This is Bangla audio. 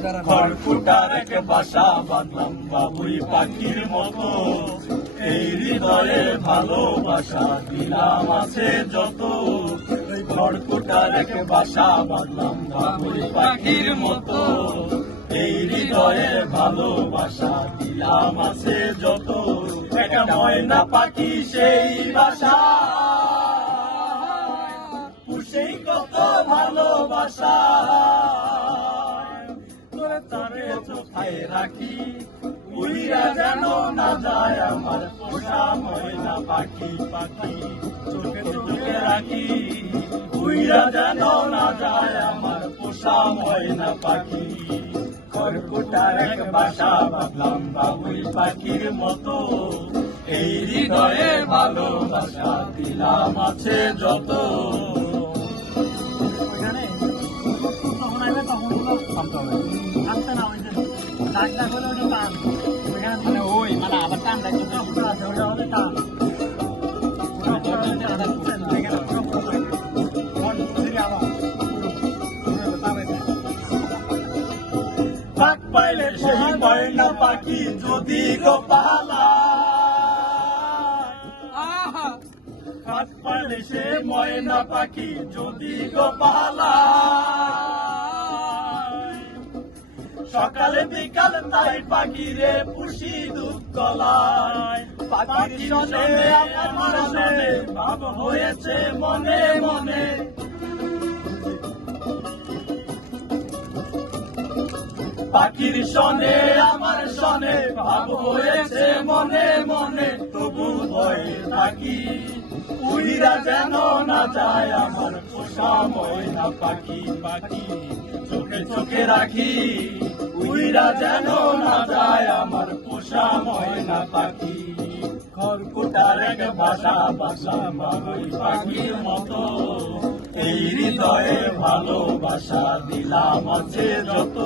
খড়কুটার এক বাসা বাঁধলাম বাবুই পাখির মতো, এই হৃদয়ে ভালোবাসা দিলাম আছে যত। খড়কুটার এক বাসা বাঁধলাম বাবুই পাখির মতো, এই হৃদয়ে ভালোবাসা দিলাম আছে যত। একটা ময়না পাখি সেই বাসা পুষেই কত ভালোবাসা, তারে চোখায় রাখি উড়িয়া যেন না যায় আমার পোষা ময়না পাখি। পাখি চোখে চোখে রাখি উড়িয়া যেন না যায় আমার পোষা ময়না পাখি। খড়কুটার এক বাসা বাঁধলাম বাবুই পাখির মতো, এই হৃদয়ে ভালোবাসা দিলাম আছে যত। পাক পাইলে সেই ময়না পাখি যদি গোপালা, পাক পাইলে সে ময়না পাখি যদি গোপালা, সকালে বিকাল তাই পাখিরে পুষি দুধ গলায়। পাখির শোনে আমার শোনে ভাব হয়েছে মনে মনে, পাখির শোনে আমার শোনে ভাব হয়েছে মনে মনে। তবু ভয়ে থাকি উড়িয়া যেন না যায় আমার পোষা ময়না পাখি। পাখি চোখে চোখে রাখি উড়িয়া যেন না যায় আমার পোষা ময়না পাখি। খড়কুটার এক বাসা বাসা বাবুই পাখির মতো, এই হৃদয়ে ভালোবাসা দিলাম আছে যত।